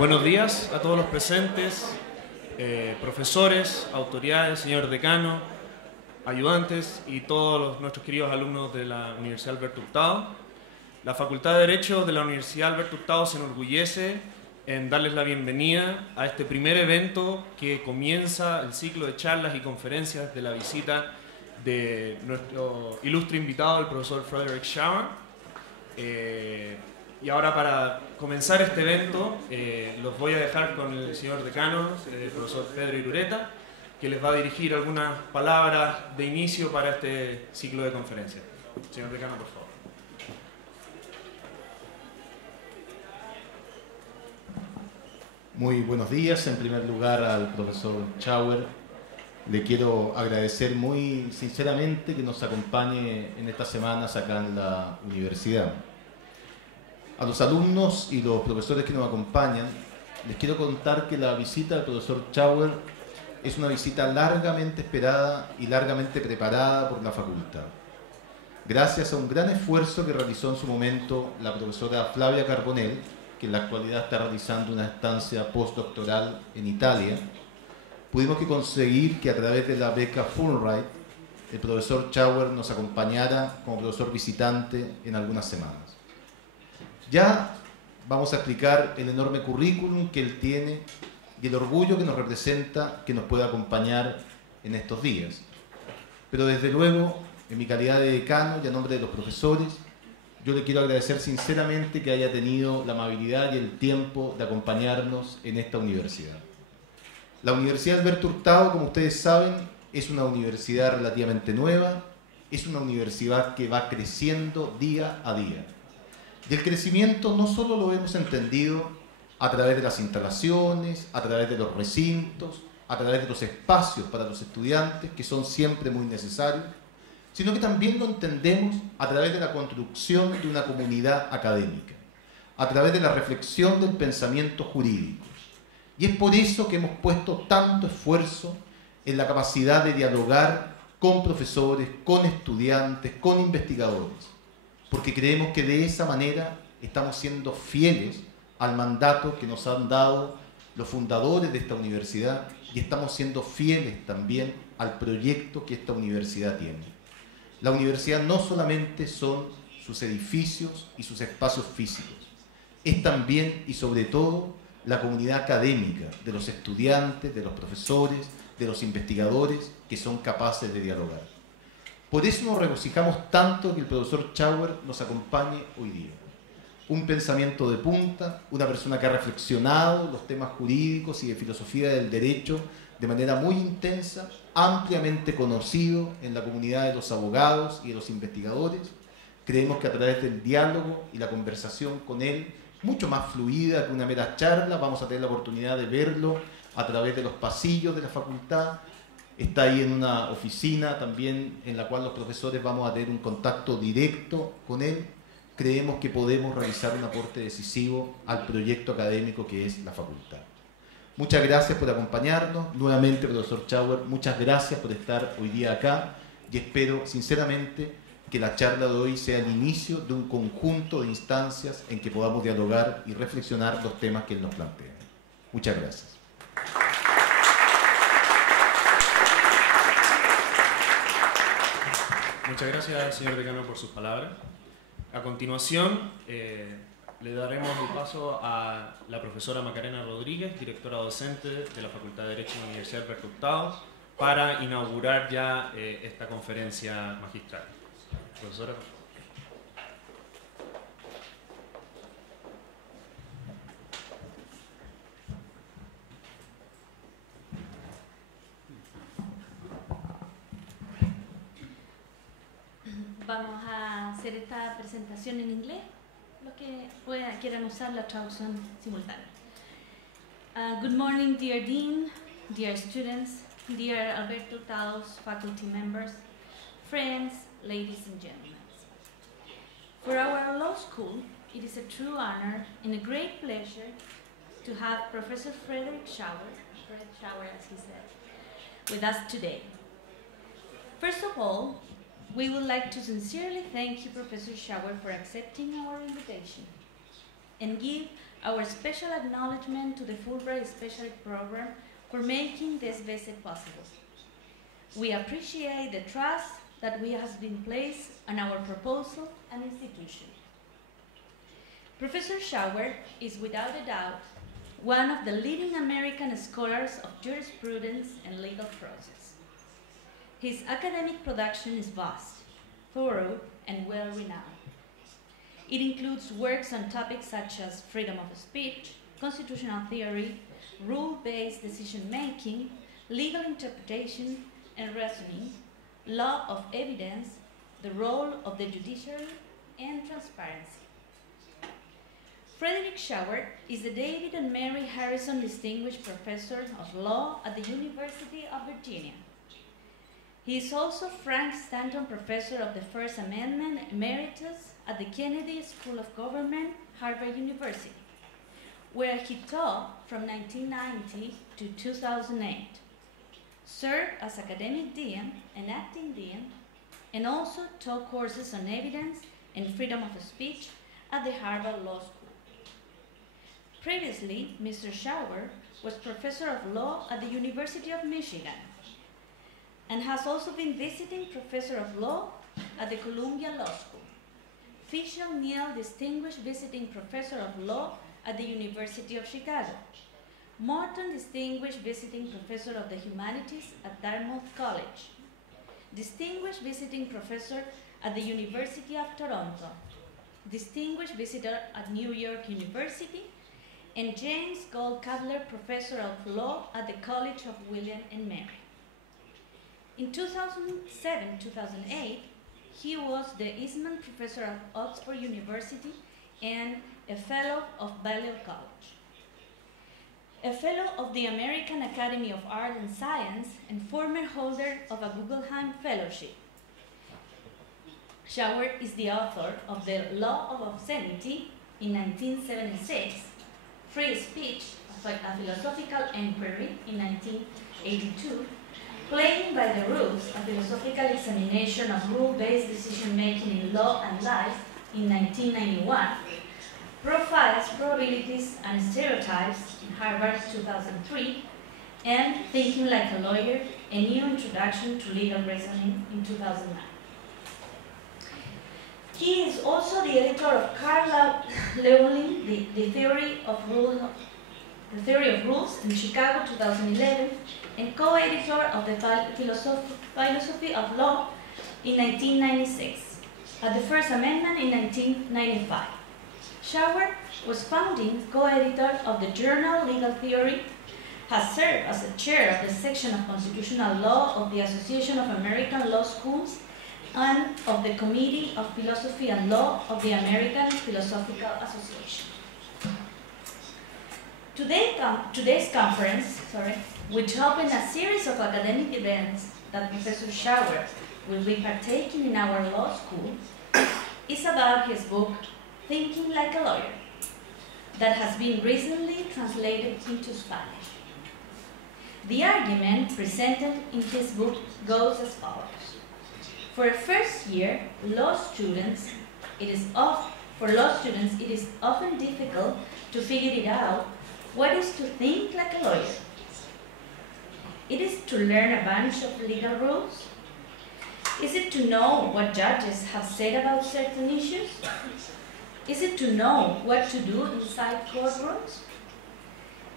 Buenos días a todos los presentes, profesores, autoridades, señor decano, ayudantes y todos nuestros queridos alumnos de la Universidad Alberto Hurtado. La Facultad de Derecho de la Universidad Alberto Hurtado se enorgullece en darles la bienvenida a este primer evento que comienza el ciclo de charlas y conferencias de la visita de nuestro ilustre invitado, el profesor Frederick Schauer. Y ahora, para comenzar este evento, los voy a dejar con el señor decano, el profesor Pedro Irureta, que les va a dirigir algunas palabras de inicio para este ciclo de conferencias. Señor decano, por favor. Muy buenos días. En primer lugar, al profesor Schauer le quiero agradecer muy sinceramente que nos acompañe en estas semanas acá en la universidad. A los alumnos y los profesores que nos acompañan, les quiero contar que la visita del profesor Schauer es una visita largamente esperada y largamente preparada por la facultad. Gracias a un gran esfuerzo que realizó en su momento la profesora Flavia Carbonell, que en la actualidad está realizando una estancia postdoctoral en Italia, pudimos conseguir que a través de la beca Fulbright el profesor Schauer nos acompañara como profesor visitante en algunas semanas. Ya vamos a explicar el enorme currículum que él tiene y el orgullo que nos representa que nos pueda acompañar en estos días. Pero desde luego, en mi calidad de decano y a nombre de los profesores, yo le quiero agradecer sinceramente que haya tenido la amabilidad y el tiempo de acompañarnos en esta universidad. La Universidad Alberto Hurtado, como ustedes saben, es una universidad relativamente nueva, es una universidad que va creciendo día a día. Y el crecimiento no solo lo hemos entendido a través de las instalaciones, a través de los recintos, a través de los espacios para los estudiantes, que son siempre muy necesarios, sino que también lo entendemos a través de la construcción de una comunidad académica, a través de la reflexión del pensamiento jurídico. Y es por eso que hemos puesto tanto esfuerzo en la capacidad de dialogar con profesores, con estudiantes, con investigadores, porque creemos que de esa manera estamos siendo fieles al mandato que nos han dado los fundadores de esta universidad y estamos siendo fieles también al proyecto que esta universidad tiene. La universidad no solamente son sus edificios y sus espacios físicos, es también y sobre todo la comunidad académica de los estudiantes, de los profesores, de los investigadores que son capaces de dialogar. Por eso nos regocijamos tanto que el profesor Schauer nos acompañe hoy día. Un pensamiento de punta, una persona que ha reflexionado los temas jurídicos y de filosofía del derecho de manera muy intensa, ampliamente conocido en la comunidad de los abogados y de los investigadores. Creemos que a través del diálogo y la conversación con él, mucho más fluida que una mera charla, vamos a tener la oportunidad de verlo a través de los pasillos de la facultad. Está ahí en una oficina también en la cual los profesores vamos a tener un contacto directo con él. Creemos que podemos realizar un aporte decisivo al proyecto académico que es la facultad. Muchas gracias por acompañarnos. Nuevamente, profesor Schauer, muchas gracias por estar hoy día acá y espero sinceramente que la charla de hoy sea el inicio de un conjunto de instancias en que podamos dialogar y reflexionar los temas que él nos plantea. Muchas gracias. Muchas gracias, señor decano, por sus palabras. A continuación, le daremos el paso a la profesora Macarena Rodríguez, directora docente de la Facultad de Derecho de la Universidad Alberto Hurtado, para inaugurar ya esta conferencia magistral. Profesora. Vamos a hacer esta presentación en inglés, los que quieran usar la traducción simultánea. Good morning, dear Dean, dear students, dear Alberto Hurtado's faculty members, friends, ladies and gentlemen. For our law school, it is a true honor and a great pleasure to have Professor Frederick Schauer, as he said, with us today. First of all, we would like to sincerely thank you, Professor Schauer, for accepting our invitation and give our special acknowledgement to the Fulbright Specialist Program for making this visit possible. We appreciate the trust that we have been placed on our proposal and institution. Professor Schauer is without a doubt one of the leading American scholars of jurisprudence and legal process. His academic production is vast, thorough, and well-renowned. It includes works on topics such as freedom of speech, constitutional theory, rule-based decision-making, legal interpretation and reasoning, law of evidence, the role of the judiciary, and transparency. Frederick Schauer is the David and Mary Harrison Distinguished Professor of Law at the University of Virginia. He is also Frank Stanton Professor of the First Amendment Emeritus at the Kennedy School of Government, Harvard University, where he taught from 1990 to 2008, served as academic dean and acting dean, and also taught courses on evidence and freedom of speech at the Harvard Law School. Previously, Mr. Schauer was Professor of Law at the University of Michigan and has also been visiting Professor of Law at the Columbia Law School, Fischel Neal Distinguished Visiting Professor of Law at the University of Chicago, Morton Distinguished Visiting Professor of the Humanities at Dartmouth College, Distinguished Visiting Professor at the University of Toronto, Distinguished Visitor at New York University, and James Goldcutler Professor of Law at the College of William and Mary. In 2007-2008, he was the Eastman Professor of Oxford University and a Fellow of Balliol College, a Fellow of the American Academy of Art and Science, and former holder of a Guggenheim Fellowship. Schauer is the author of The Law of Obscenity in 1976, Free Speech, a Philosophical Inquiry in 1982, Playing by the Rules, a Philosophical Examination of Rule-Based Decision-Making in Law and Life in 1991, Profiles, Probabilities, and Stereotypes in Harvard 2003, and Thinking Like a Lawyer, a New Introduction to Legal Reasoning in 2009. He is also the editor of Carl Lewin, the Theory of Rules in Chicago 2011, and co-editor of the Philosophy of Law in 1996, at the First Amendment in 1995. Schauer was founding co-editor of the journal Legal Theory, has served as the chair of the section of Constitutional Law of the Association of American Law Schools, and of the Committee of Philosophy and Law of the American Philosophical Association. Today's conference, which opened a series of academic events that Professor Schauer will be partaking in our law school, is about his book, Thinking Like a Lawyer, that has been recently translated into Spanish. The argument presented in his book goes as follows. For a first year law students, it is often difficult to figure it out what is to think like a lawyer. It is to learn a bunch of legal rules. Is it to know what judges have said about certain issues? Is it to know what to do inside courtrooms?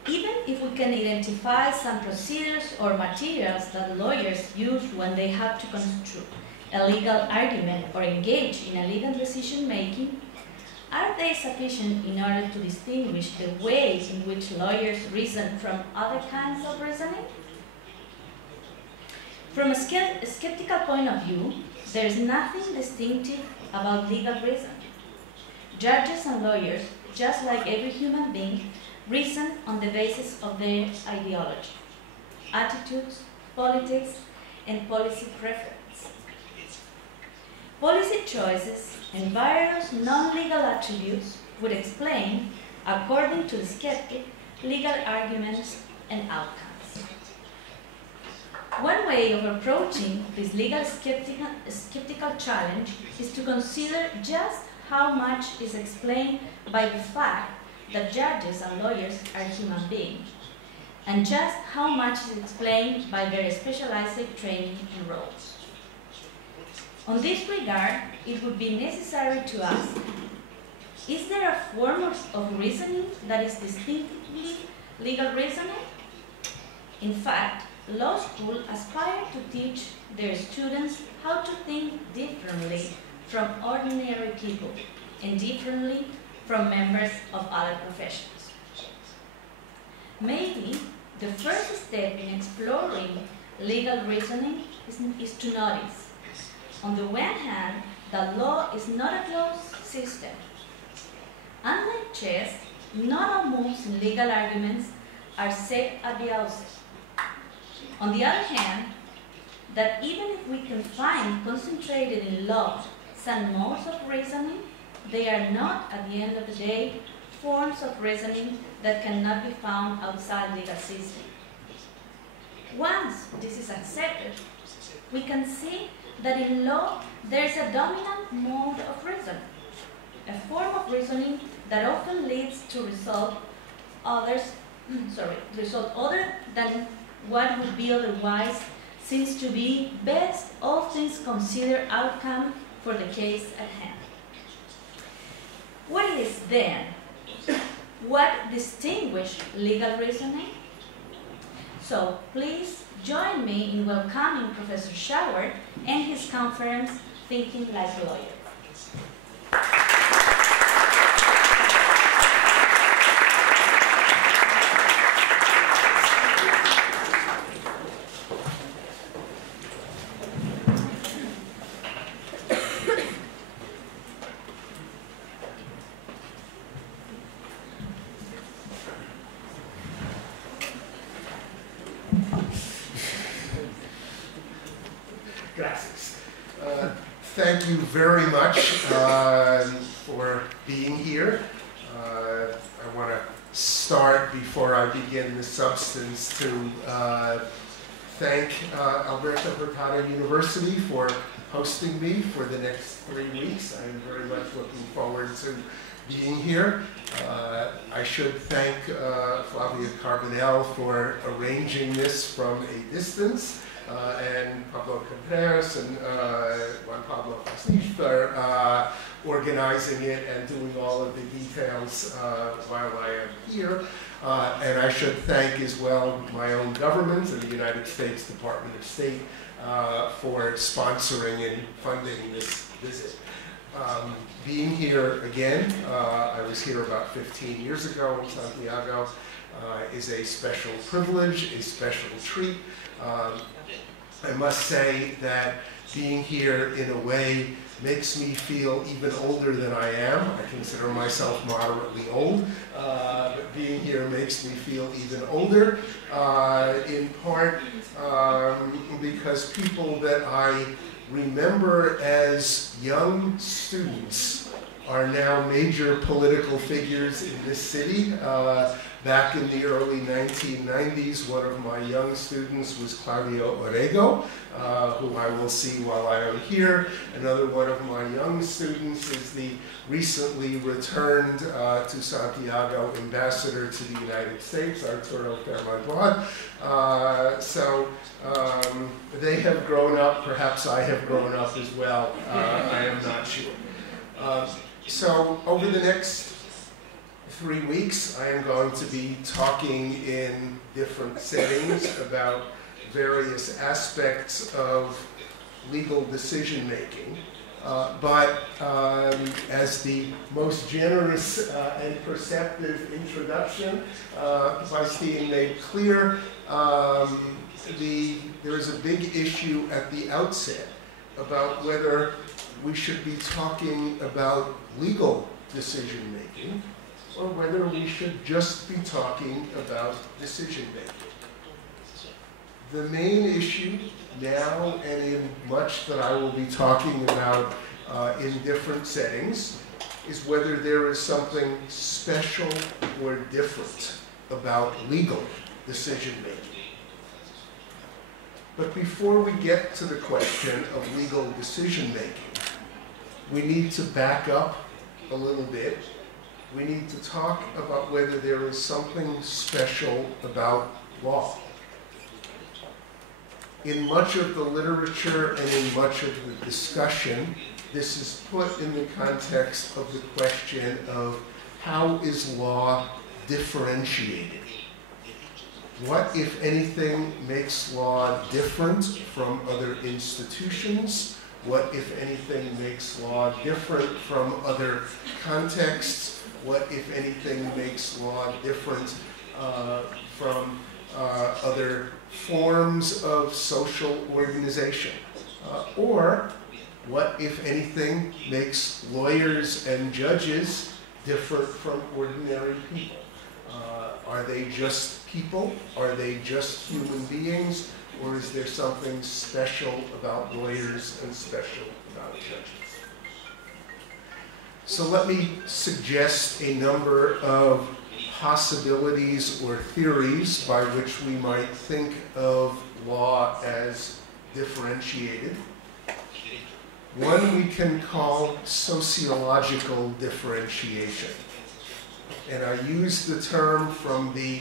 Even if we can identify some procedures or materials that lawyers use when they have to construct a legal argument or engage in a legal decision-making, are they sufficient in order to distinguish the ways in which lawyers reason from other kinds of reasoning? From a skeptical point of view, there is nothing distinctive about legal reasoning. Judges and lawyers, just like every human being, reason on the basis of their ideology, attitudes, politics, and policy preference. Policy choices and various non-legal attributes would explain, according to the skeptic, legal arguments and outcomes. One way of approaching this legal skeptical challenge is to consider just how much is explained by the fact that judges and lawyers are human beings, and just how much is explained by their specialized training and roles. On this regard, it would be necessary to ask, is there a form of reasoning that is distinctively legal reasoning? In fact, law schools aspire to teach their students how to think differently from ordinary people and differently from members of other professions. Maybe the first step in exploring legal reasoning is to notice, on the one hand, that law is not a closed system. Unlike chess, not all moves in legal arguments are set at the outset. On the other hand, that even if we can find concentrated in law some modes of reasoning, they are not, at the end of the day, forms of reasoning that cannot be found outside legal system. Once this is accepted, we can see that in law there is a dominant mode of reasoning, a form of reasoning that often leads to result other than what would be otherwise, seems to be best all things considered outcome for the case at hand. What is then? What distinguishes legal reasoning? So please join me in welcoming Professor Schauer and his conference, Thinking Like a Lawyer. Thank you very much for being here. I want to start, before I begin the substance, to thank Alberto Hurtado University for hosting me for the next 3 weeks. I'm very much looking forward to being here. I should thank Flavia Carbonell for arranging this from a distance. And Pablo Contreras and Juan Pablo Castillo for organizing it and doing all of the details while I am here. And I should thank as well my own government and the United States Department of State for sponsoring and funding this visit. Being here again, I was here about 15 years ago in Santiago, is a special privilege, a special treat. I must say that being here in a way makes me feel even older than I am. I consider myself moderately old, but being here makes me feel even older, in part because people that I remember as young students are now major political figures in this city. Back in the early 1990s, one of my young students was Claudio Orrego, who I will see while I am here. Another one of my young students is the recently returned to Santiago ambassador to the United States, Arturo Fermandois. So they have grown up, perhaps I have grown up as well, I am not sure. So over the next 3 weeks, I am going to be talking in different settings about various aspects of legal decision-making. But as the most generous and perceptive introduction by Steve made clear, there is a big issue at the outset about whether we should be talking about legal decision-making or whether we should just be talking about decision-making. The main issue now, and in much that I will be talking about in different settings, is whether there is something special or different about legal decision-making. But before we get to the question of legal decision-making, we need to back up a little bit we need to talk about whether there is something special about law. In much of the literature and in much of the discussion, this is put in the context of the question of how is law differentiated? What, if anything, makes law different from other institutions? What, if anything, makes law different from other contexts? What, if anything, makes law different from other forms of social organization? Or what, if anything, makes lawyers and judges different from ordinary people? Are they just people? Are they just human beings? Or is there something special about lawyers and special about judges? So let me suggest a number of possibilities or theories by which we might think of law as differentiated. One we can call sociological differentiation. And I use the term from the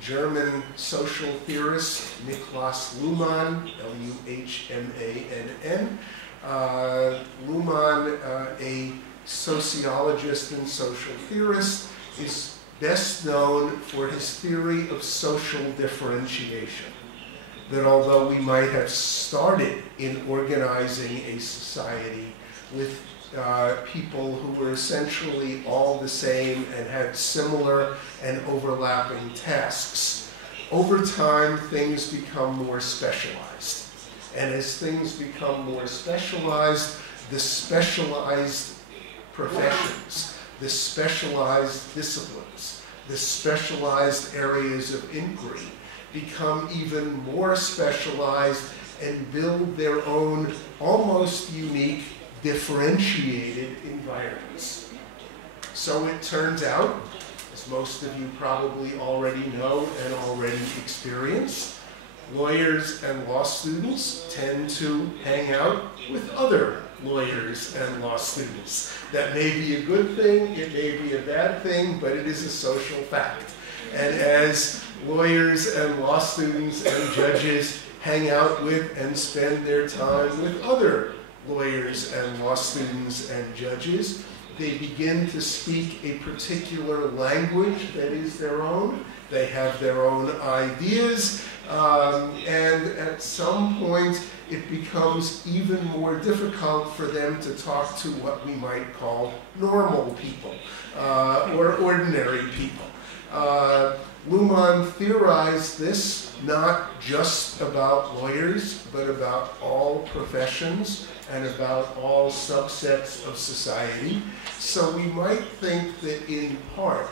German social theorist Niklas Luhmann, L-U-H-M-A-N-N. Luhmann, a sociologist and social theorist, is best known for his theory of social differentiation. That although we might have started in organizing a society with people who were essentially all the same and had similar and overlapping tasks, over time things become more specialized. And as things become more specialized, the specialized professions, the specialized disciplines, the specialized areas of inquiry become even more specialized and build their own almost unique differentiated environments. So it turns out, as most of you probably already know and already experience, lawyers and law students tend to hang out with other lawyers and law students. That may be a good thing, it may be a bad thing, but it is a social fact. And as lawyers and law students and judges hang out with and spend their time with other lawyers and law students and judges, they begin to speak a particular language that is their own. They have their own ideas, and at some point it becomes even more difficult for them to talk to what we might call normal people or ordinary people. Luhmann theorized this not just about lawyers, but about all professions and about all subsets of society. So we might think that in part,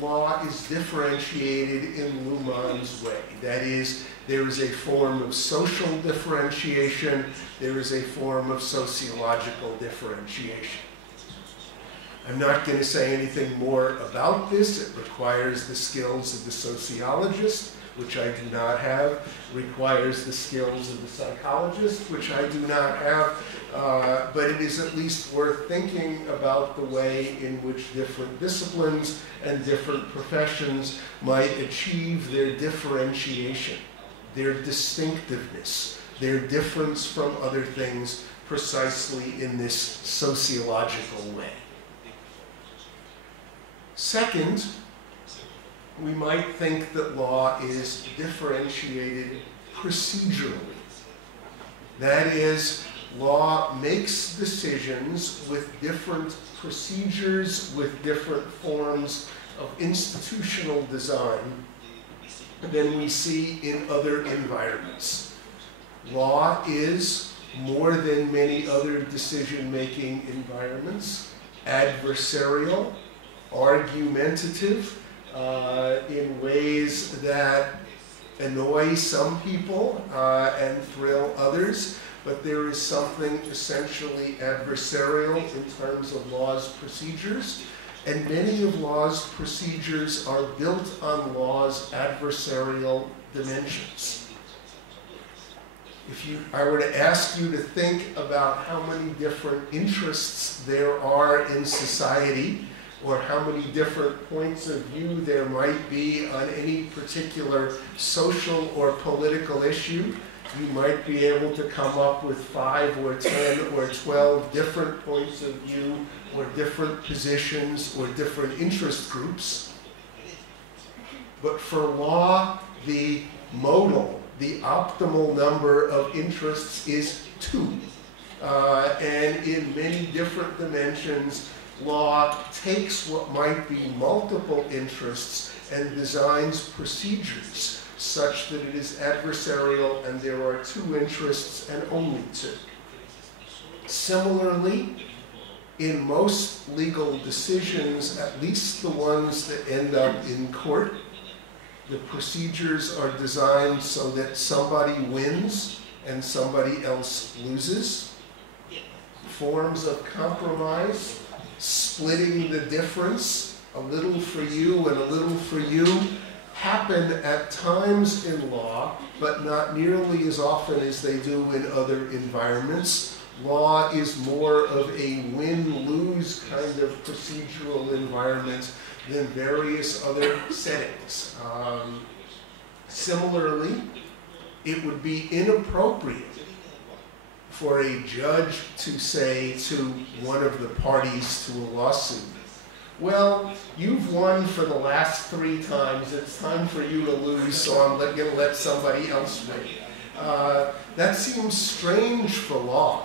law is differentiated in Luhmann's way. That is, there is a form of social differentiation, there is a form of sociological differentiation. I'm not going to say anything more about this. It requires the skills of the sociologist, which I do not have. It requires the skills of the psychologist, which I do not have. But it is at least worth thinking about the way in which different disciplines and different professions might achieve their differentiation, their distinctiveness, their difference from other things precisely in this sociological way. Second, we might think that law is differentiated procedurally. That is, law makes decisions with different procedures, with different forms of institutional design than we see in other environments. Law is, more than many other decision-making environments, adversarial, argumentative, in ways that annoy some people and thrill others, but there is something essentially adversarial in terms of law's procedures, and many of law's procedures are built on law's adversarial dimensions. If I were to ask you to think about how many different interests there are in society, or how many different points of view there might be on any particular social or political issue. You might be able to come up with 5 or 10 or 12 different points of view or different positions or different interest groups. But for law, the modal, the optimal number of interests is 2. And in many different dimensions, law takes what might be multiple interests and designs procedures such that it is adversarial and there are 2 interests and only 2. Similarly, in most legal decisions, at least the ones that end up in court, the procedures are designed so that somebody wins and somebody else loses. Forms of compromise, splitting the difference, a little for you and a little for you, happen at times in law, but not nearly as often as they do in other environments. Law is more of a win-lose kind of procedural environment than various other settings. Similarly, it would be inappropriate for a judge to say to one of the parties to a lawsuit, well, you've won for the last 3 times, it's time for you to lose, so I'm going to let somebody else win. That seems strange for law.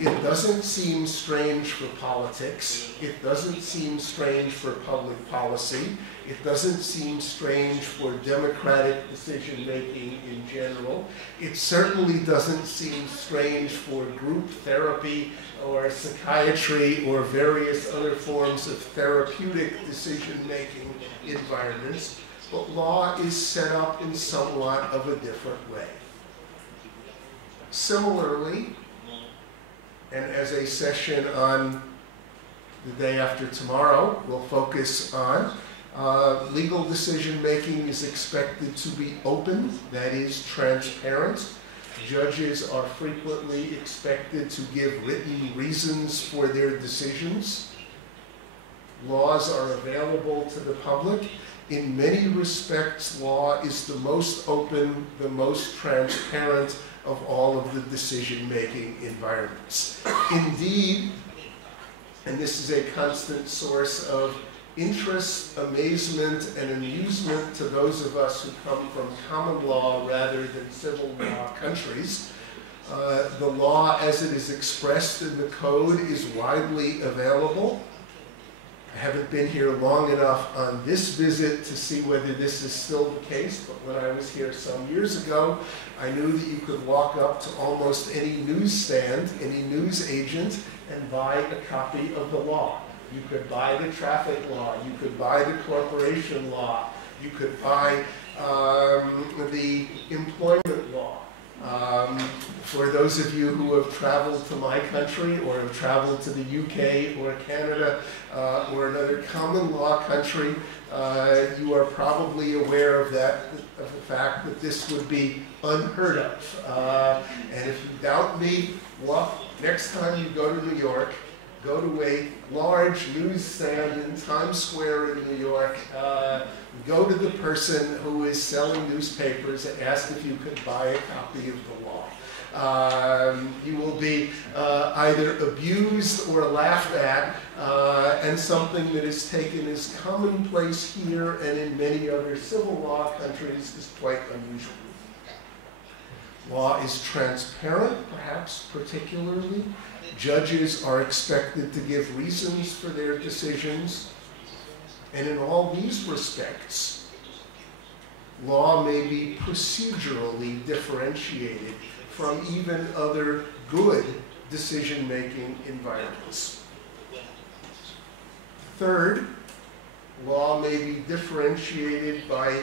It doesn't seem strange for politics. It doesn't seem strange for public policy. It doesn't seem strange for democratic decision-making in general. It certainly doesn't seem strange for group therapy or psychiatry or various other forms of therapeutic decision-making environments. But law is set up in somewhat of a different way. Similarly, and as a session on the day after tomorrow will focus on, legal decision-making is expected to be open, that is, transparent. Judges are frequently expected to give written reasons for their decisions. Laws are available to the public. In many respects, law is the most open, the most transparent of all of the decision-making environments. Indeed, and this is a constant source of interest, amazement, and amusement to those of us who come from common law rather than civil law countries, the law as it is expressed in the code is widely available. I haven't been here long enough on this visit to see whether this is still the case, but when I was here some years ago, I knew that you could walk up to almost any newsstand, any news agent, and buy a copy of the law. You could buy the traffic law, you could buy the corporation law, you could buy the employment law. For those of you who have traveled to my country or have traveled to the UK or Canada or another common law country, you are probably aware of the fact that this would be unheard of. And if you doubt me, well, next time you go to New York, go to a large newsstand in Times Square in New York, go to the person who is selling newspapers and ask if you could buy a copy of the law. You will be either abused or laughed at, and something that is taken as commonplace here and in many other civil law countries is quite unusual. Law is transparent, perhaps particularly. Judges are expected to give reasons for their decisions. And in all these respects, law may be procedurally differentiated from even other good decision-making environments. Third, law may be differentiated by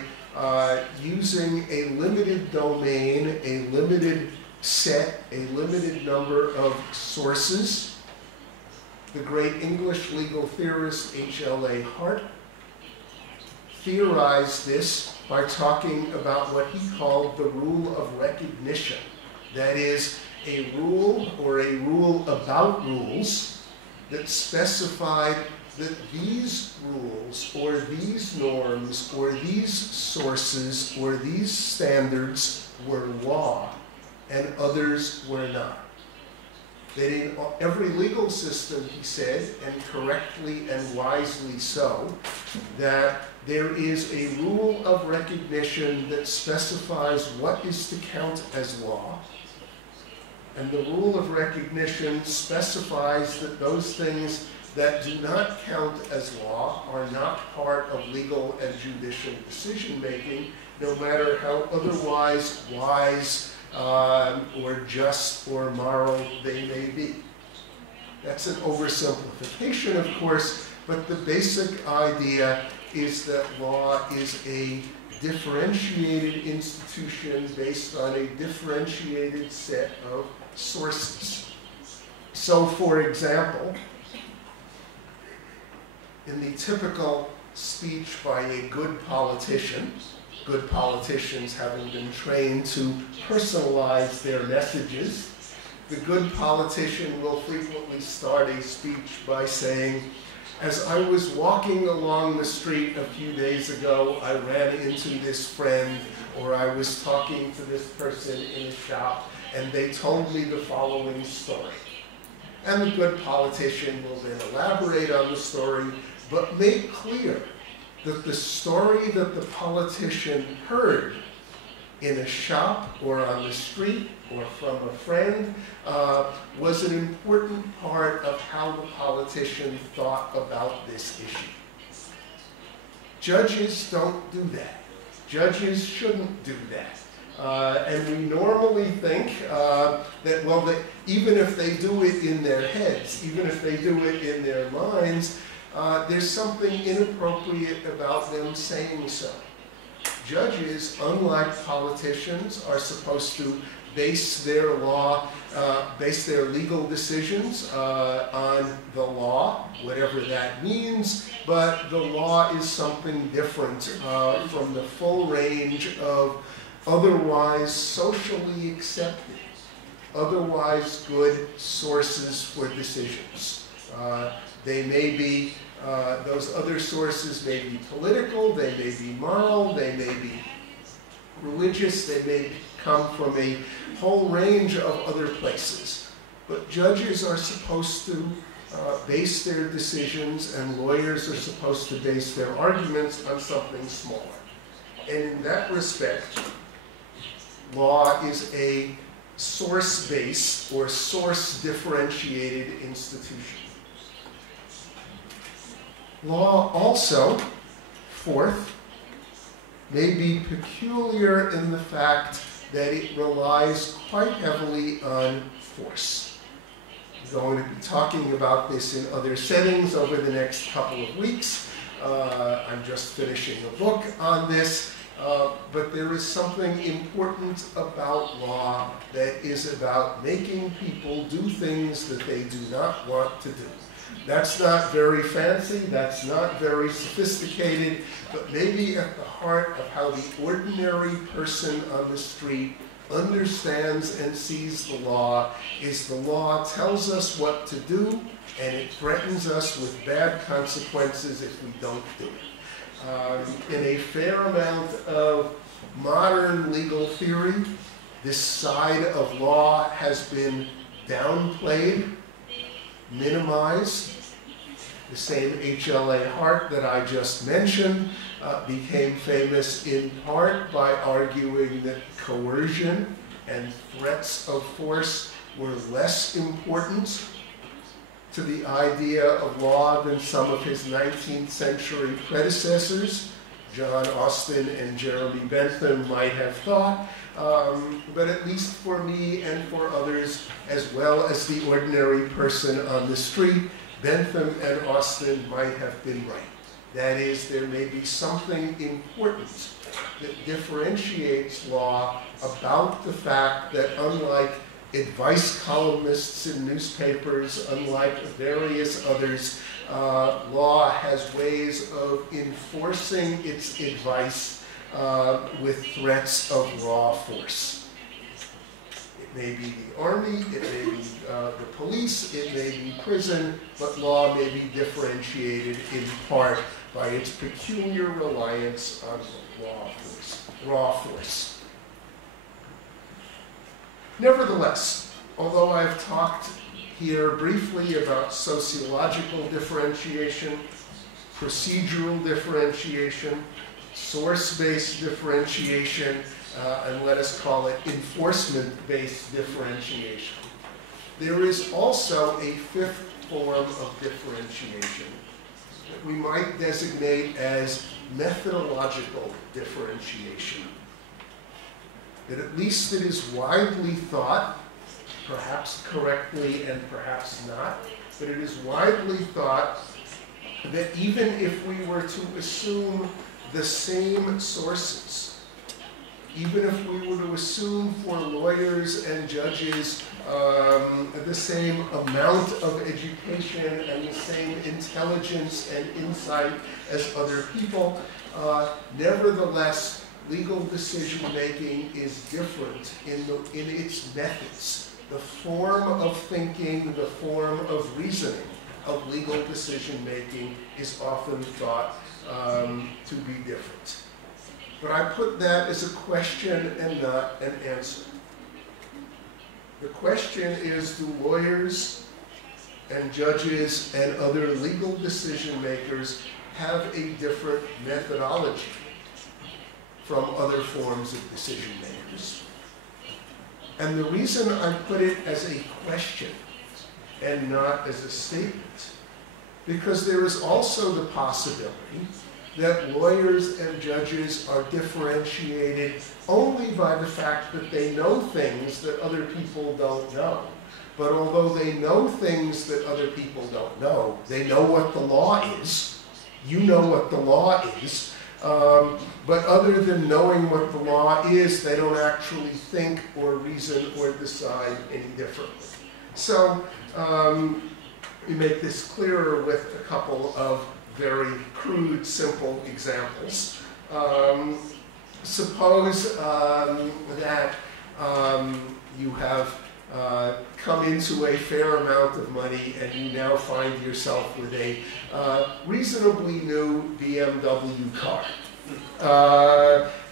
using a limited domain, a limited set, a limited number of sources. The great English legal theorist H.L.A. Hart theorized this by talking about what he called the rule of recognition. That is, a rule or a rule about rules that specified that these rules or these norms or these sources or these standards were law and others were not. That in every legal system, he said, and correctly and wisely so, that there is a rule of recognition that specifies what is to count as law, and the rule of recognition specifies that those things that do not count as law are not part of legal and judicial decision-making, no matter how otherwise wise or just or moral they may be. That's an oversimplification, of course, but the basic idea is that law is a differentiated institution based on a differentiated set of sources. So, for example, in the typical speech by a good politician, good politicians having been trained to personalize their messages, the good politician will frequently start a speech by saying, "As I was walking along the street a few days ago, I ran into this friend," or "I was talking to this person in a shop, and they told me the following story." And the good politician will then elaborate on the story, but make clear that the story that the politician heard in a shop or on the street or from a friend was an important part of how the politician thought about this issue. Judges don't do that. Judges shouldn't do that. And we normally think that, well, that even if they do it in their heads, even if they do it in their minds, there's something inappropriate about them saying so. Judges, unlike politicians, are supposed to base their legal decisions on the law, whatever that means, but the law is something different from the full range of otherwise socially accepted, otherwise good sources for decisions. They may be, those other sources may be political, they may be moral, they may be religious, they may come from a whole range of other places. But judges are supposed to base their decisions, and lawyers are supposed to base their arguments on something smaller. And in that respect, law is a source-based or source-differentiated institution. Law also, fourth, may be peculiar in the fact that it relies quite heavily on force. I'm going to be talking about this in other settings over the next couple of weeks. I'm just finishing a book on this, but there is something important about law that is about making people do things that they do not want to do. That's not very fancy, that's not very sophisticated, but maybe at the heart of how the ordinary person on the street understands and sees the law is the law tells us what to do, and it threatens us with bad consequences if we don't do it. In a fair amount of modern legal theory, this side of law has been downplayed, minimized. The same H.L.A. Hart that I just mentioned became famous in part by arguing that coercion and threats of force were less important to the idea of law than some of his 19th century predecessors, John Austin and Jeremy Bentham, might have thought. But at least for me and for others, as well as the ordinary person on the street, Bentham and Austin might have been right. That is, there may be something important that differentiates law about the fact that unlike advice columnists in newspapers, unlike various others, law has ways of enforcing its advice with threats of raw force. It may be the army, it may be the police, it may be prison, but law may be differentiated in part by its peculiar reliance on raw force. Nevertheless, although I've talked here briefly about sociological differentiation, procedural differentiation, source-based differentiation, and let us call it enforcement-based differentiation, there is also a fifth form of differentiation that we might designate as methodological differentiation. That at least it is widely thought, perhaps correctly and perhaps not, but it is widely thought that even if we were to assume the same sources, even if we were to assume for lawyers and judges the same amount of education and the same intelligence and insight as other people, nevertheless, legal decision-making is different in its methods. The form of thinking, the form of reasoning of legal decision-making is often thought to be different. But I put that as a question and not an answer. The question is, do lawyers and judges and other legal decision-makers have a different methodology from other forms of decision-makers? And the reason I put it as a question and not as a statement, because there is also the possibility that lawyers and judges are differentiated only by the fact that they know things that other people don't know. But although they know things that other people don't know, they know what the law is. You know what the law is. But other than knowing what the law is, they don't actually think or reason or decide any differently. So we make this clearer with a couple of very crude, simple examples. Suppose that you have come into a fair amount of money and you now find yourself with a reasonably new BMW car.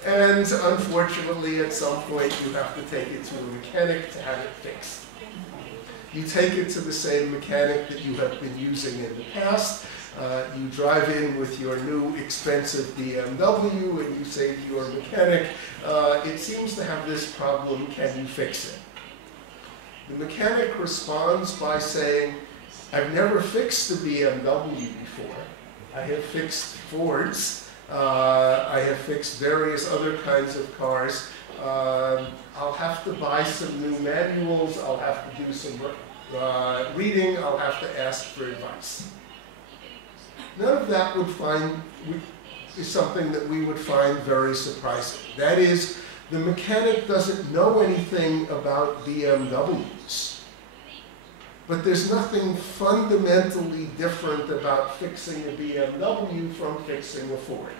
And unfortunately, at some point, you have to take it to a mechanic to have it fixed. You take it to the same mechanic that you have been using in the past. You drive in with your new expensive BMW and you say to your mechanic, it seems to have this problem, can you fix it? The mechanic responds by saying, I've never fixed a BMW before. I have fixed Fords. I have fixed various other kinds of cars. I'll have to buy some new manuals. I'll have to do some reading. I'll have to ask for advice. None of that is something that we would find very surprising. That is, the mechanic doesn't know anything about BMWs. But there's nothing fundamentally different about fixing a BMW from fixing a Ford.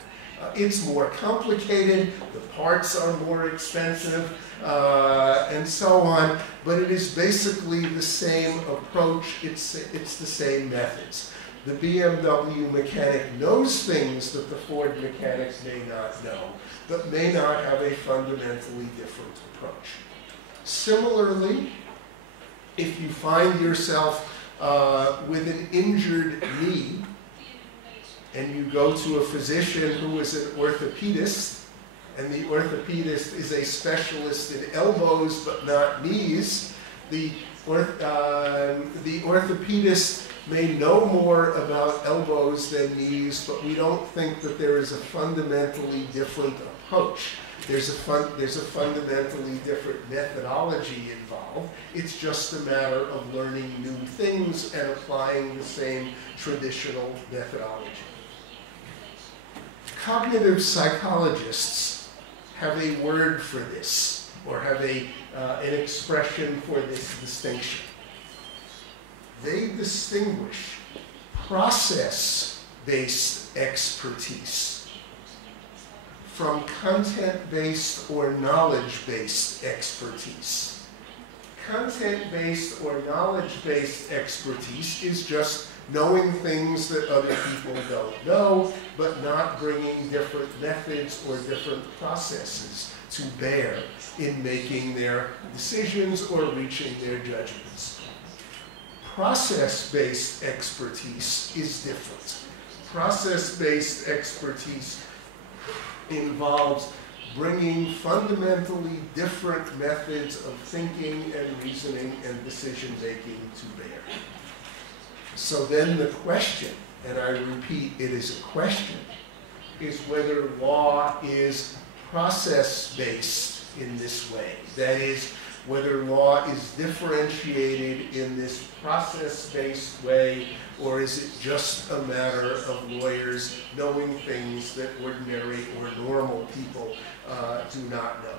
It's more complicated, the parts are more expensive, and so on, but it is basically the same approach, it's the same methods. The BMW mechanic knows things that the Ford mechanic may not know, but may not have a fundamentally different approach. Similarly, if you find yourself with an injured knee, and you go to a physician who is an orthopedist, and the orthopedist is a specialist in elbows but not knees, the orthopedist may know more about elbows than knees, but we don't think that there is a fundamentally different approach. There's a fundamentally different methodology involved. It's just a matter of learning new things and applying the same traditional methodology. Cognitive psychologists have a word for this, or have an expression for this distinction. They distinguish process-based expertise from content-based or knowledge-based expertise. content-based or knowledge-based expertise is just knowing things that other people don't know, but not bringing different methods or different processes to bear in making their decisions or reaching their judgments. Process-based expertise is different. Process-based expertise involves bringing fundamentally different methods of thinking and reasoning and decision-making to bear. So then the question, and I repeat, it is a question, is whether law is process-based in this way. That is, whether law is differentiated in this process-based way, or is it just a matter of lawyers knowing things that ordinary or normal people do not know.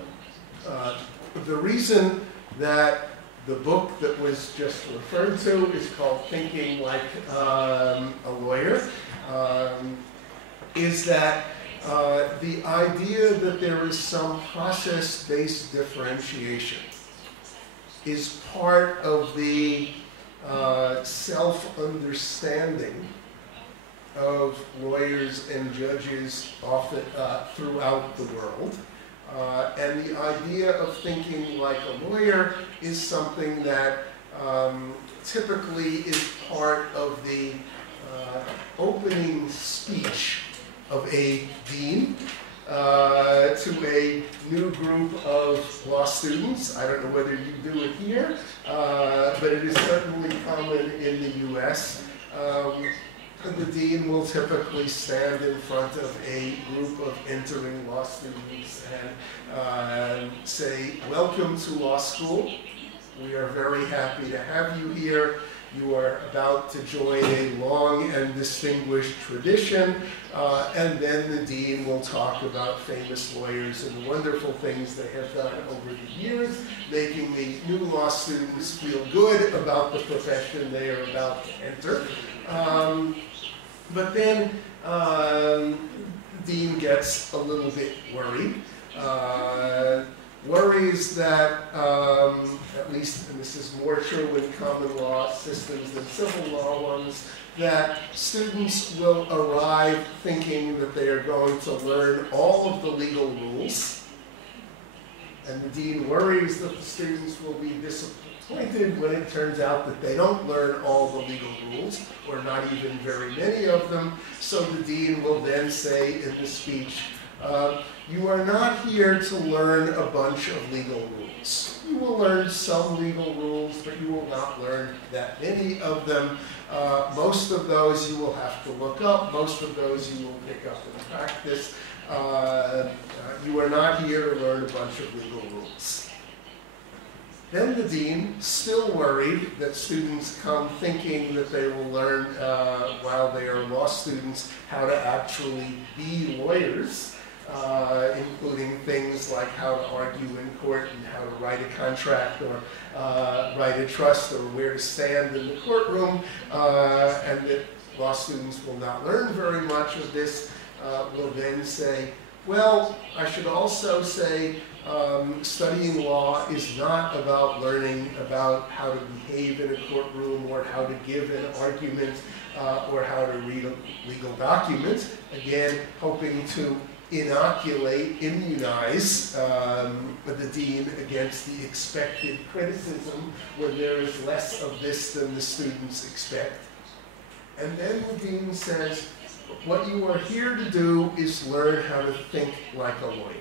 The reason that the book that was just referred to is called Thinking Like a Lawyer is that the idea that there is some process-based differentiation is part of the self-understanding of lawyers and judges often throughout the world. And the idea of thinking like a lawyer is something that typically is part of the opening speech of a dean to a new group of law students. I don't know whether you do it here, but it is certainly common in the US. The dean will typically stand in front of a group of entering law students and say, "Welcome to law school. We are very happy to have you here. You are about to join a long and distinguished tradition." And then the dean will talk about famous lawyers and the wonderful things they have done over the years, making the new law students feel good about the profession they are about to enter. But then dean gets a little bit worried. Worries that, at least, and this is more true in common law systems than civil law ones, that students will arrive thinking that they are going to learn all of the legal rules. And the dean worries that the students will be disappointed when it turns out that they don't learn all the legal rules, or not even very many of them. So the dean will then say in the speech, "You are not here to learn a bunch of legal rules. You will learn some legal rules, but you will not learn that many of them. Most of those you will have to look up. Most of those you will pick up in practice. You are not here to learn a bunch of legal rules." Then the dean, still worried that students come thinking that they will learn, while they are law students, how to actually be lawyers, including things like how to argue in court and how to write a contract or write a trust or where to stand in the courtroom, and that law students will not learn very much of this, will then say, well, I should also say studying law is not about learning about how to behave in a courtroom or how to give an argument or how to read a legal document, again, hoping to immunize the dean against the expected criticism when there is less of this than the students expect. And then the dean says, what you are here to do is learn how to think like a lawyer.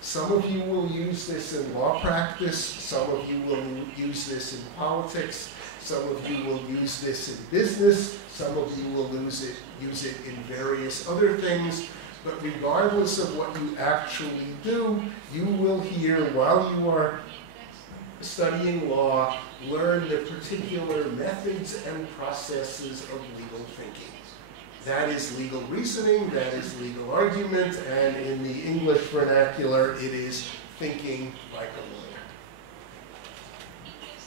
Some of you will use this in law practice, some of you will use this in politics, some of you will use this in business, some of you will use it in various other things, but regardless of what you actually do, you will hear, while you are studying law, learn the particular methods and processes of legal thinking. That is legal reasoning, that is legal argument, and in the English vernacular, it is thinking like a lawyer.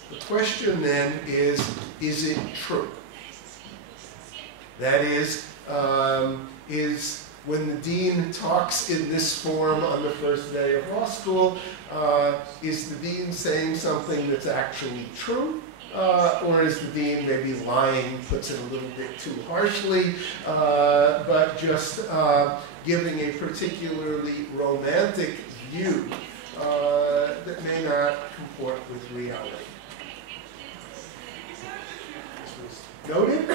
The question then is it true? That is When the dean talks in this form on the first day of law school, is the dean saying something that's actually true? Or is the dean maybe lying, puts it a little bit too harshly, but just giving a particularly romantic view that may not comport with reality? Noted,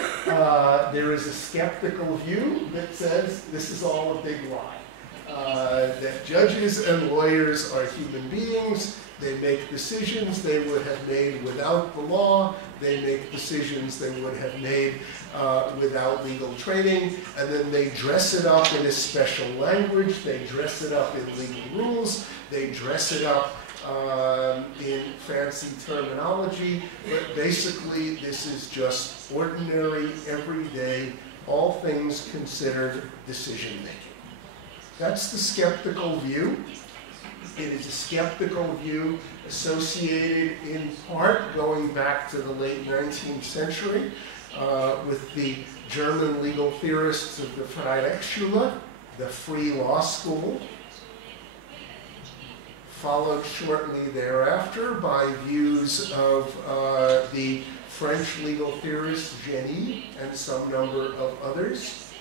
there is a skeptical view that says this is all a big lie. That judges and lawyers are human beings. They make decisions they would have made without the law. They make decisions they would have made without legal training. And then they dress it up in a special language. They dress it up in legal rules. They dress it up in fancy terminology, but basically this is just ordinary, everyday, all things considered decision-making. That's the skeptical view. It is a skeptical view associated in part going back to the late 19th century with the German legal theorists of the Freirechtsschule, the free law school, followed shortly thereafter by views of the French legal theorist Génie and some number of others,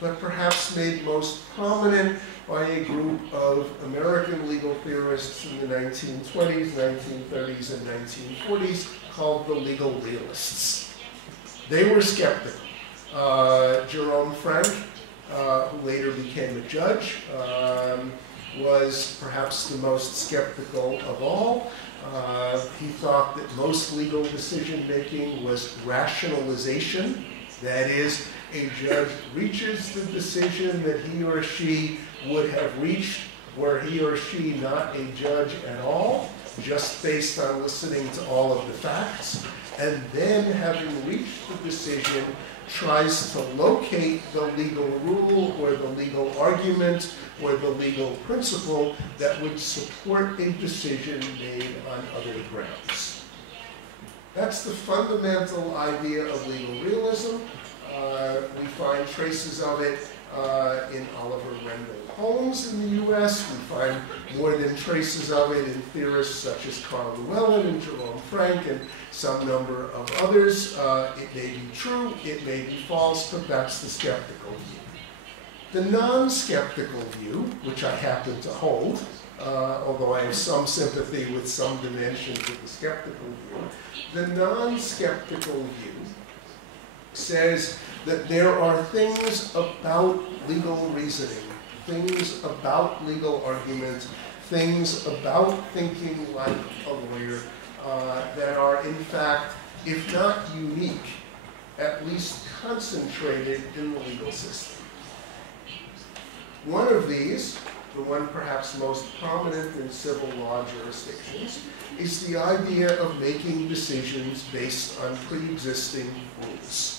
but perhaps made most prominent by a group of American legal theorists in the 1920s, 1930s, and 1940s called the legal realists. They were skeptical. Jerome Frank, who later became a judge, was perhaps the most skeptical of all. He thought that most legal decision-making was rationalization. That is, a judge reaches the decision that he or she would have reached were he or she not a judge at all, just based on listening to all of the facts, and then having reached the decision, tries to locate the legal rule or the legal argument or the legal principle that would support a decision made on other grounds. That's the fundamental idea of legal realism. We find traces of it in Oliver Wendell Holmes in the US. We find more than traces of it in theorists such as Carl Llewellyn and Jerome Frank and some number of others. It may be true, it may be false, but that's the skeptical view. The non-skeptical view, which I happen to hold, although I have some sympathy with some dimensions of the skeptical view, the non-skeptical view says that there are things about legal reasoning, things about legal argument, things about thinking like a lawyer that are in fact, if not unique, at least concentrated in the legal system. One of these, the one perhaps most prominent in civil law jurisdictions, is the idea of making decisions based on pre-existing rules.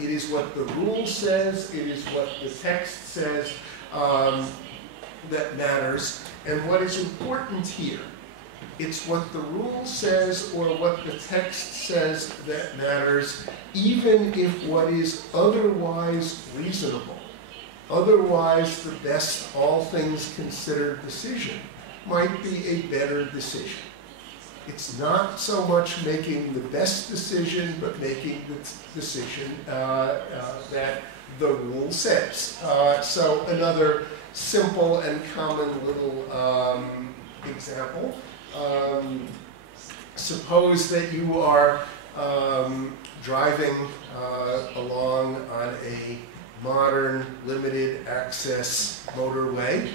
It is what the rule says, it is what the text says that matters. And what is important here, it's what the rule says or what the text says that matters, even if what is otherwise reasonable, otherwise the best all things considered decision, might be a better decision. It's not so much making the best decision, but making the decision that the rule says. So another simple and common little example. Suppose that you are driving along on a modern limited access motorway.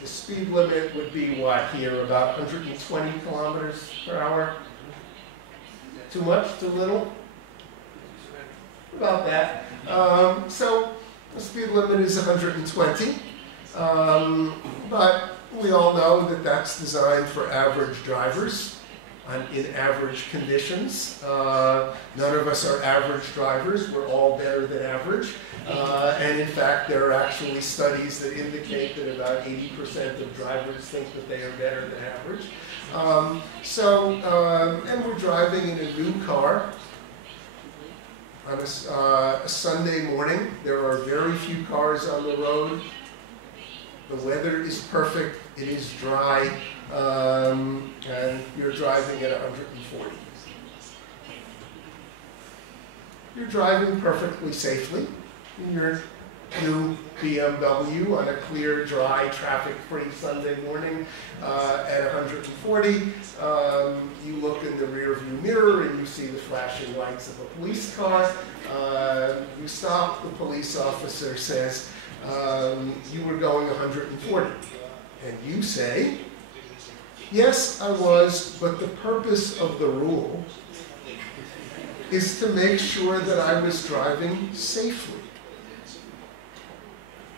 The speed limit would be what here, about 120 kilometers per hour? Too much, too little? About that. So the speed limit is 120, but we all know that that's designed for average drivers in average conditions. None of us are average drivers, we're all better than average. And in fact, there are actually studies that indicate that about 80% of drivers think that they are better than average. And we're driving in a new car. on a Sunday morning. There are very few cars on the road. The weather is perfect. It is dry, and you're driving at 140. You're driving perfectly safely in your new BMW on a clear, dry, traffic-free Sunday morning at 140. You look in the rearview mirror and you see the flashing lights of a police car. You stop, the police officer says, you were going 140. And you say, yes, I was, but the purpose of the rule is to make sure that I was driving safely.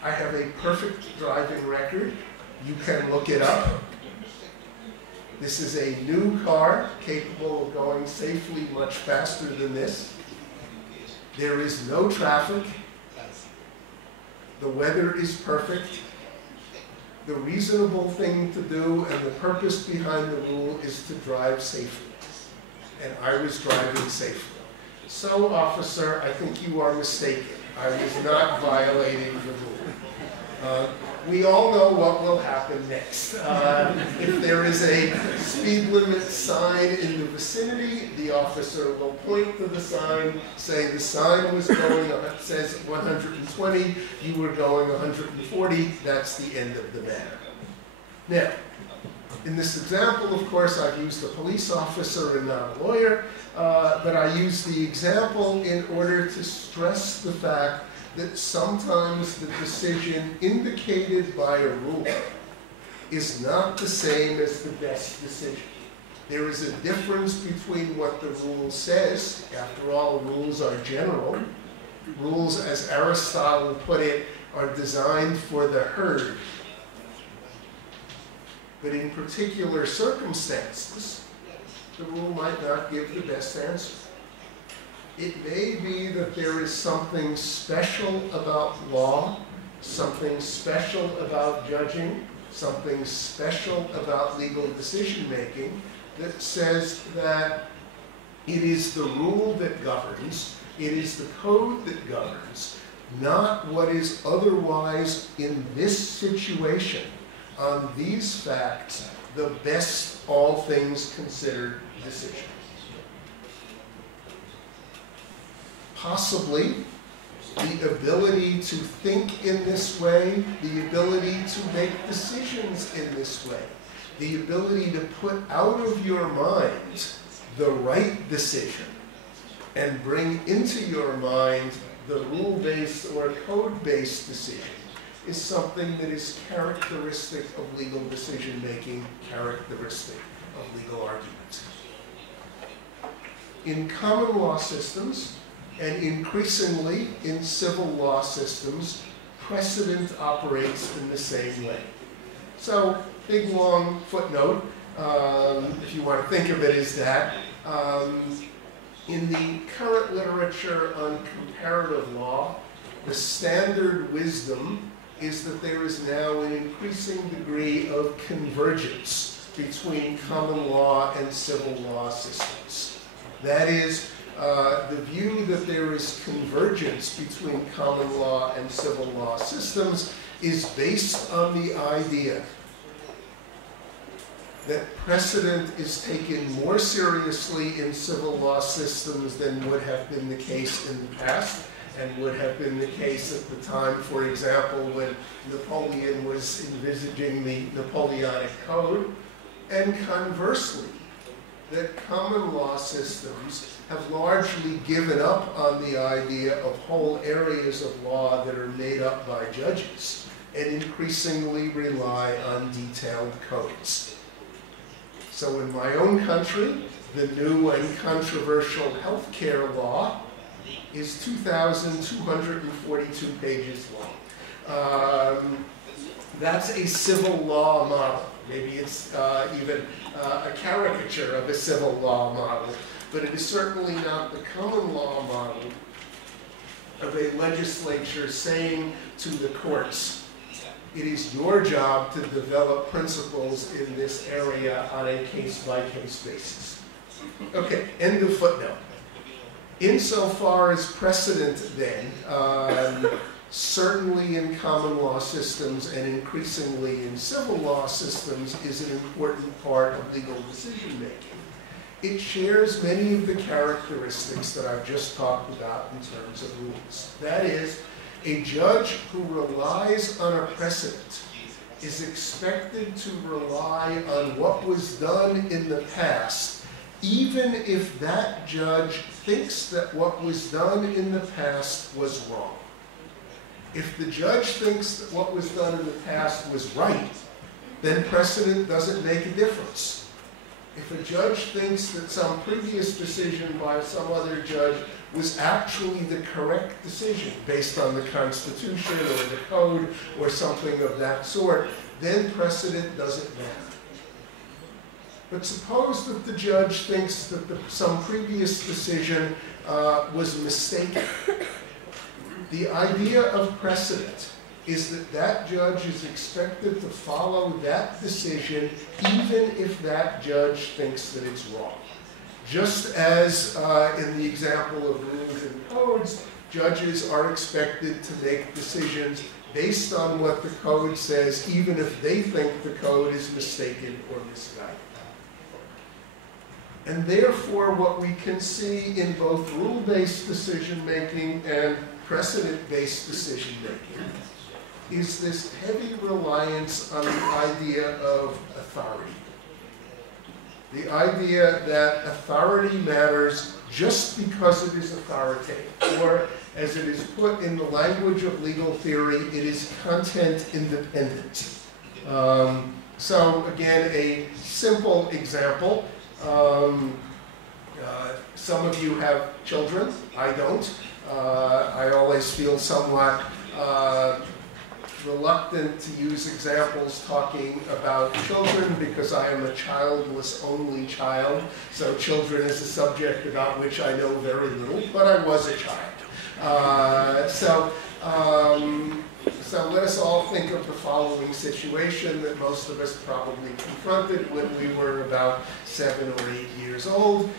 I have a perfect driving record. You can look it up. This is a new car capable of going safely much faster than this. There is no traffic. The weather is perfect. The reasonable thing to do and the purpose behind the rule is to drive safely. And I was driving safely. So, officer, I think you are mistaken. I was not violating the rule. We all know what will happen next. If there is a speed limit sign in the vicinity, the officer will point to the sign, say the sign was going, says 120, you were going 140, that's the end of the matter. Now, in this example, of course, I've used a police officer and not a lawyer, but I use the example in order to stress the fact that sometimes the decision indicated by a rule is not the same as the best decision. There is a difference between what the rule says. After all, rules are general. Rules, as Aristotle put it, are designed for the herd. But in particular circumstances, the rule might not give the best answer. It may be that there is something special about law, something special about judging, something special about legal decision-making that says that it is the rule that governs, it is the code that governs, not what is otherwise in this situation, on these facts, the best, all things considered decision. Possibly, the ability to think in this way, the ability to make decisions in this way, the ability to put out of your mind the right decision and bring into your mind the rule-based or code-based decision is something that is characteristic of legal decision-making, characteristic of legal argument. In common law systems, and increasingly in civil law systems, precedent operates in the same way. So, big long footnote, if you want to think of it as that, in the current literature on comparative law, the standard wisdom is that there is now an increasing degree of convergence between common law and civil law systems. That is, the view that there is convergence between common law and civil law systems is based on the idea that precedent is taken more seriously in civil law systems than would have been the case in the past, and would have been the case at the time, for example, when Napoleon was envisaging the Napoleonic Code, and conversely, that common law systems have largely given up on the idea of whole areas of law that are made up by judges and increasingly rely on detailed codes. So in my own country, the new and controversial healthcare law is 2,242 pages long. That's a civil law model. Maybe it's even a caricature of a civil law model, but it is certainly not the common law model of a legislature saying to the courts, it is your job to develop principles in this area on a case-by-case basis. Okay, end of footnote. Insofar as precedent, then, certainly in common law systems and increasingly in civil law systems, is an important part of legal decision-making. It shares many of the characteristics that I've just talked about in terms of rules. That is, a judge who relies on a precedent is expected to rely on what was done in the past, even if that judge thinks that what was done in the past was wrong. If the judge thinks that what was done in the past was right, then precedent doesn't make a difference. If a judge thinks that some previous decision by some other judge was actually the correct decision based on the Constitution or the Code or something of that sort, then precedent doesn't matter. But suppose that the judge thinks that some previous decision was mistaken. The idea of precedent is that that judge is expected to follow that decision even if that judge thinks that it's wrong. Just as in the example of rules and codes, judges are expected to make decisions based on what the code says, even if they think the code is mistaken or misguided. And therefore, what we can see in both rule-based decision-making and precedent-based decision-making is this heavy reliance on the idea of authority. The idea that authority matters just because it is authoritative, or as it is put in the language of legal theory, it is content independent. So again, a simple example. Some of you have children, I don't. I always feel somewhat reluctant to use examples talking about children because I am a childless only child. So children is a subject about which I know very little, but I was a child. So let us all think of the following situation that most of us probably confronted when we were about 7 or 8 years old.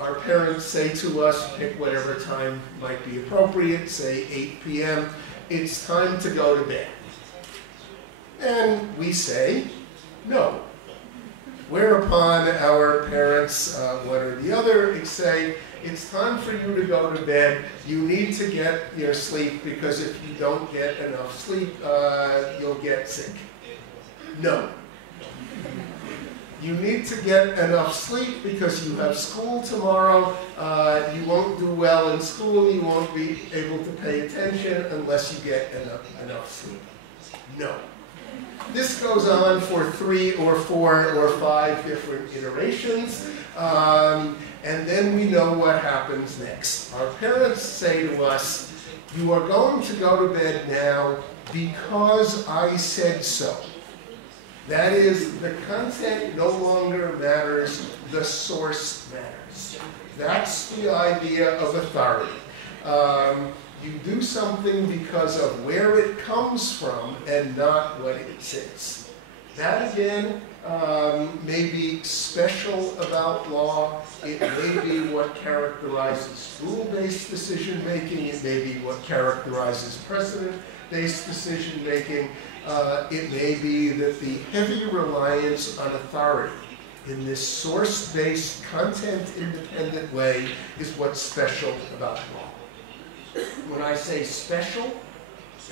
Our parents say to us, pick whatever time might be appropriate, say 8 p.m., it's time to go to bed. And we say, no. Whereupon our parents, one or the other, say, it's time for you to go to bed. You need to get your sleep because if you don't get enough sleep, you'll get sick. No. You need to get enough sleep because you have school tomorrow. You won't do well in school. You won't be able to pay attention unless you get enough sleep. No. This goes on for 3 or 4 or 5 different iterations. And then we know what happens next. Our parents say to us, you are going to go to bed now because I said so. That is, the content no longer matters, the source matters. That's the idea of authority. You do something because of where it comes from and not what it says. That, again, may be special about law. It may be what characterizes rule-based decision-making. It may be what characterizes precedent-based decision-making. It may be that the heavy reliance on authority in this source-based, content-independent way is what's special about law. When I say special,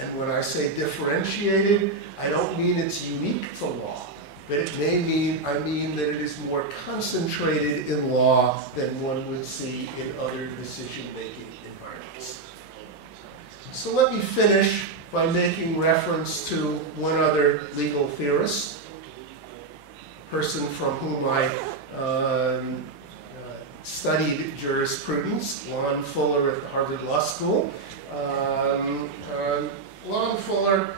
and when I say differentiated, I don't mean it's unique to law, but it may mean, I mean that it is more concentrated in law than one would see in other decision-making environments. So let me finish by making reference to one other legal theorist, person from whom I studied jurisprudence, Lon Fuller at the Harvard Law School. Lon Fuller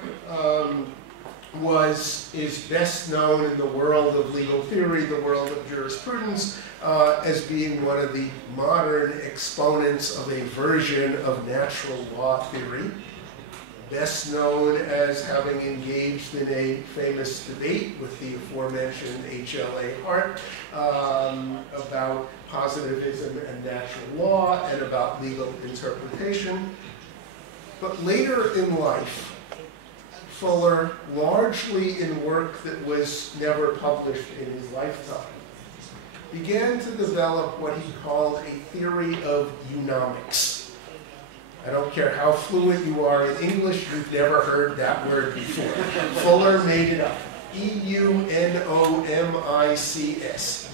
is best known in the world of legal theory, the world of jurisprudence, as being one of the modern exponents of a version of natural law theory. best known as having engaged in a famous debate with the aforementioned H.L.A. Hart about positivism and natural law and about legal interpretation. But later in life, Fuller, largely in work that was never published in his lifetime, began to develop what he called a theory of eunomics. I don't care how fluent you are in English, you've never heard that word before. Fuller made it up. E-U-N-O-M-I-C-S,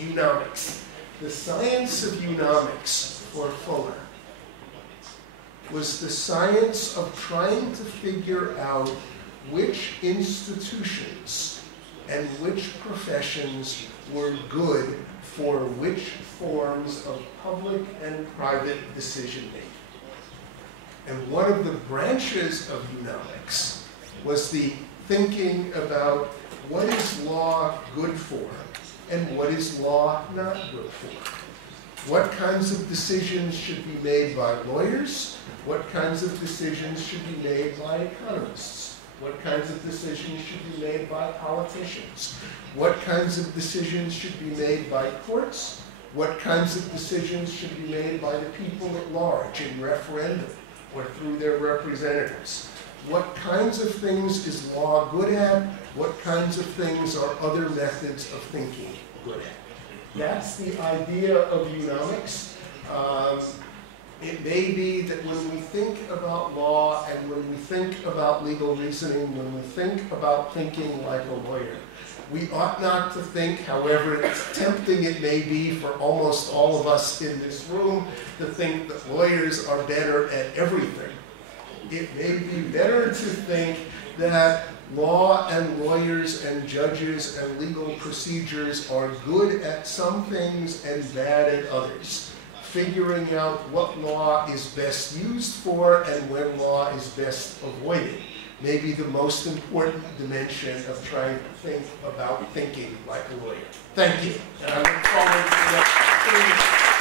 eunomics. The science of eunomics for Fuller was the science of trying to figure out which institutions and which professions were good for which forms of public and private decision-making. And one of the branches of eunomics was the thinking about what is law good for and what is law not good for. What kinds of decisions should be made by lawyers? What kinds of decisions should be made by economists? What kinds of decisions should be made by politicians? What kinds of decisions should be made by courts? What kinds of decisions should be made by the people at large in referendum or through their representatives? What kinds of things is law good at? What kinds of things are other methods of thinking good at? That's the idea of eunomics. It may be that when we think about law and when we think about legal reasoning, when we think about thinking like a lawyer, we ought not to think, however tempting it may be for almost all of us in this room, to think that lawyers are better at everything. It may be better to think that law and lawyers and judges and legal procedures are good at some things and bad at others. Figuring out what law is best used for and when law is best avoided may be the most important dimension of trying to think about thinking like a lawyer. Thank you. And I look forward to that.